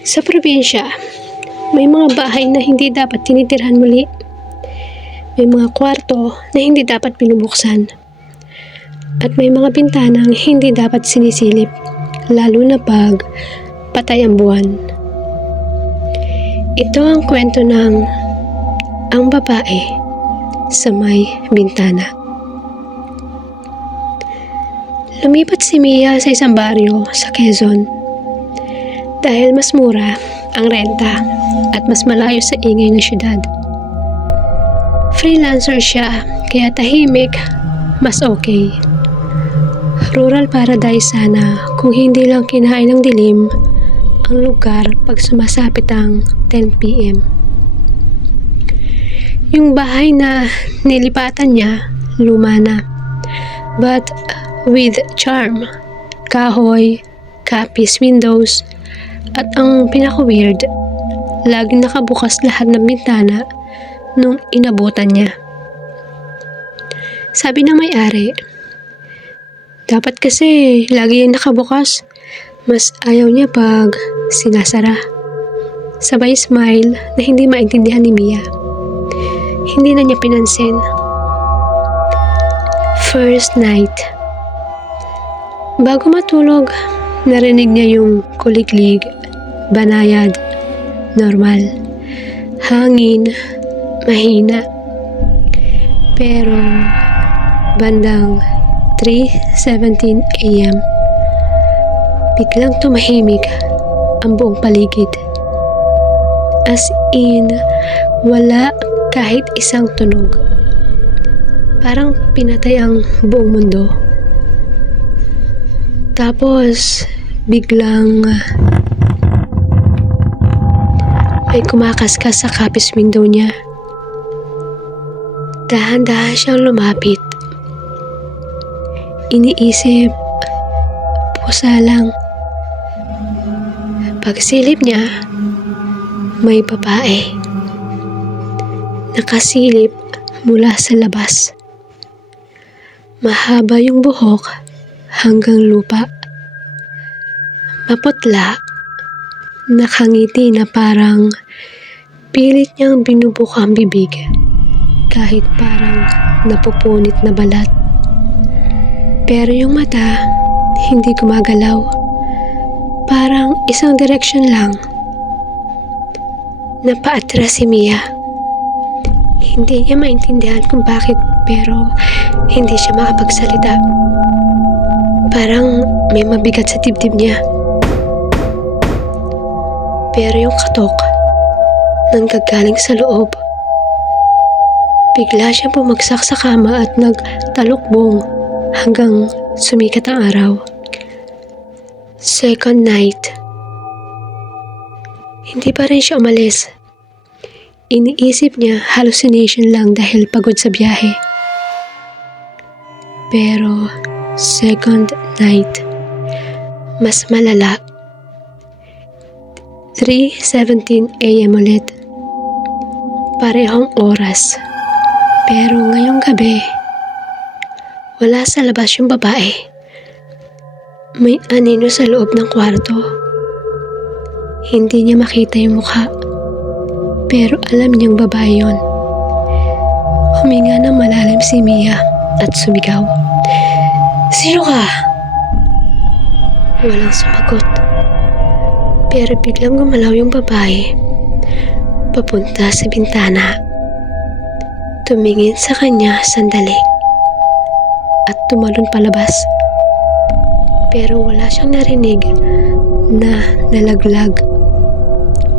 Sa probinsya, may mga bahay na hindi dapat tinitirhan muli. May mga kwarto na hindi dapat binubuksan. At may mga bintanang hindi dapat sinisilip, lalo na pag patay ang buwan. Ito ang kwento ng ang babae sa may bintana. Lumipat si Mia sa isang baryo sa Quezon dahil mas mura ang renta at mas malayo sa ingay ng syudad. Freelancer siya, kaya tahimik, mas okay. Rural paradise sana kung hindi lang kinain ng dilim ang lugar pag sumasapit ang 10pm. Yung bahay na nilipatan niya, luma na. But with charm. Kahoy, kapis windows, at ang pinaka-weird, laging nakabukas lahat ng bintana nung inabutan niya. Sabi ng may-ari, dapat kasi lagi yung nakabukas. Mas ayaw niya pag sinasara. Sabay smile na hindi maintindihan ni Mia. Hindi na niya pinansin. First night. Bago matulog, narinig niya yung kuliglig, banayad, normal. Hangin, mahina. Pero, bandang 3.17 a.m., biglang tumahimik ang buong paligid. As in, wala kahit isang tunog. Parang pinatay ang buong mundo. Tapos, biglang may kumakaskas sa kapis window niya. Dahan-dahan siyang lumapit. Iniisip, pusa lang. Pagsilip niya, may babae. Nakasilip mula sa labas. Mahaba yung buhok hanggang lupa. Maputla, nakangiti na parang pilit niyang binubuka ang bibig kahit parang napupunit na balat. Pero yung mata, hindi gumagalaw. Parang isang direksyon lang. Napaatras si Mia. Hindi niya maintindihan kung bakit pero hindi siya makapagsalita. Parang may mabigat sa dibdib niya. Pero yung katok, nanggagaling sa loob. Bigla siyang bumagsak sa kama at nagtalukbong hanggang sumikat ang araw. Second night. Hindi pa rin siya umalis. Iniisip niya hallucination lang dahil pagod sa biyahe. Pero second night, mas malala. 3.17 a.m. ulit. Parehong oras. Pero ngayong gabi, wala sa labas yung babae. May anino sa loob ng kwarto. Hindi niya makita yung mukha. Pero alam niyang babae yon. Huminga ng malalim si Mia at sumigaw. Sino ka? Walang sumagot. Pero biglang gumalaw yung babae. Papunta sa bintana. Tumingin sa kanya sandali. At tumalon palabas. Pero wala siyang narinig na nalaglag.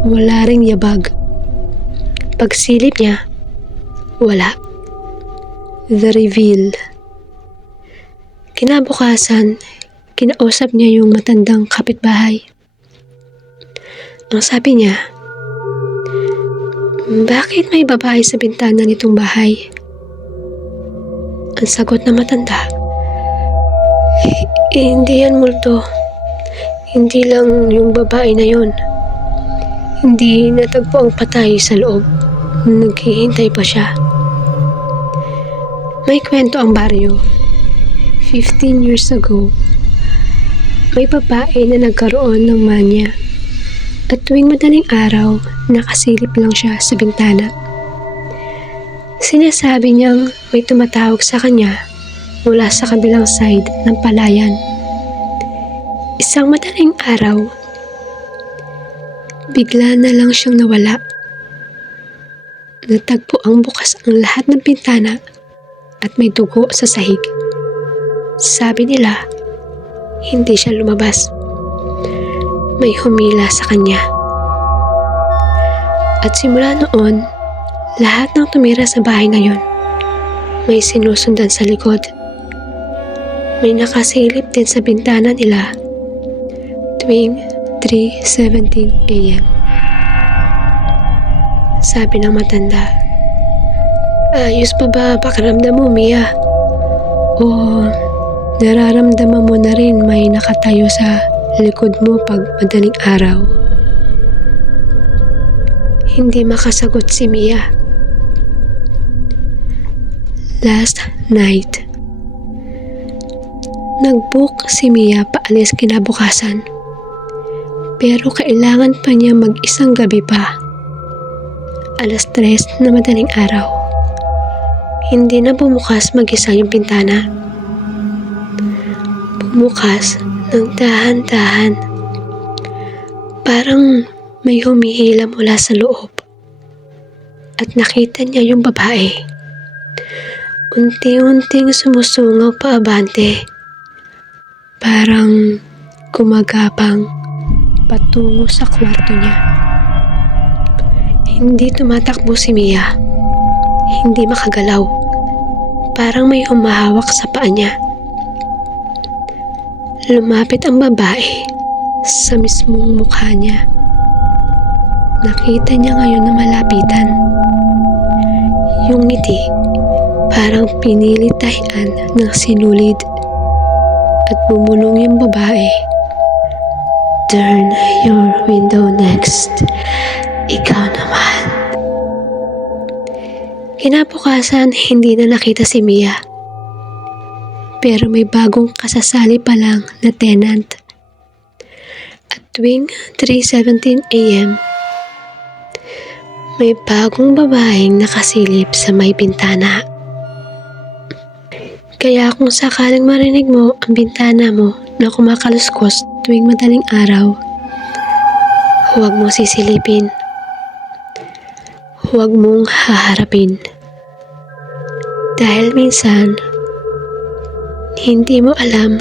Wala ring yabag. Pagsilip niya, wala. The reveal. Kinabukasan, kinausap niya yung matandang kapitbahay. Ang sabi niya, bakit may babae sa bintana nitong bahay? Ang sagot na matanda, "Eh, hindi yan multo. Hindi lang yung babae na yon. Hindi natagpo ang patay sa loob. Naghihintay pa siya. May kwento ang baryo. 15 years ago, may babae na nagkaroon ng manya At tuwing madaling araw, nakasilip lang siya sa bintana. Sinasabi niyang may tumatawag sa kanya mula sa kabilang side ng palayan. Isang madaling araw, bigla na lang siyang nawala. Natagpo ang bukas ang lahat ng bintana at may dugo sa sahig. Sabi nila, hindi siya lumabas. May humila sa kanya. At simula noon, lahat ng tumira sa bahay ngayon, may sinusundan sa likod. May nakasilip din sa bintana nila tuwing 3.17 a.m. Sabi ng matanda, Ayos pa ba pakiramdam mo, Mia? O nararamdaman mo na rin may nakatayo sa likod mo pag madaling araw? Hindi makasagot si Mia. Last night, nag-book si Mia paalis kinabukasan. Pero kailangan pa niya mag-isang gabi pa. Alas tres na madaling araw. Hindi na bumukas mag-isa yung pintana. Bumukas ng dahan-dahan. Parang may humihila mula sa loob. At nakita niya yung babae. Unti-unting sumusungaw pa abante. Parang gumagapang patungo sa kwarto niya. Hindi tumatakbo si Mia. Hindi makagalaw. Parang may humahawak sa paa niya. Lumapit ang babae sa mismong mukha niya. Nakita niya ngayon na malapitan. Yung ngiti, parang pinilitayan ng sinulid. At bumulong yung babae. Turn your window next. Ikaw naman. Kinabukasan, hindi na nakita si Mia. Pero may bagong kasasali pa lang na tenant. At tuwing 3.17 a.m., may bagong babaeng nakasilip sa may bintana. Kaya kung sakaling marinig mo ang bintana mo na kumakaluskos tuwing madaling araw, huwag mo sisilipin. Huwag mong haharapin. Dahil minsan, hindi mo alam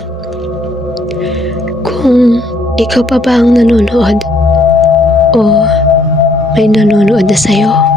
kung ikaw pa ba ang nanonood o may nanonood na sa'yo.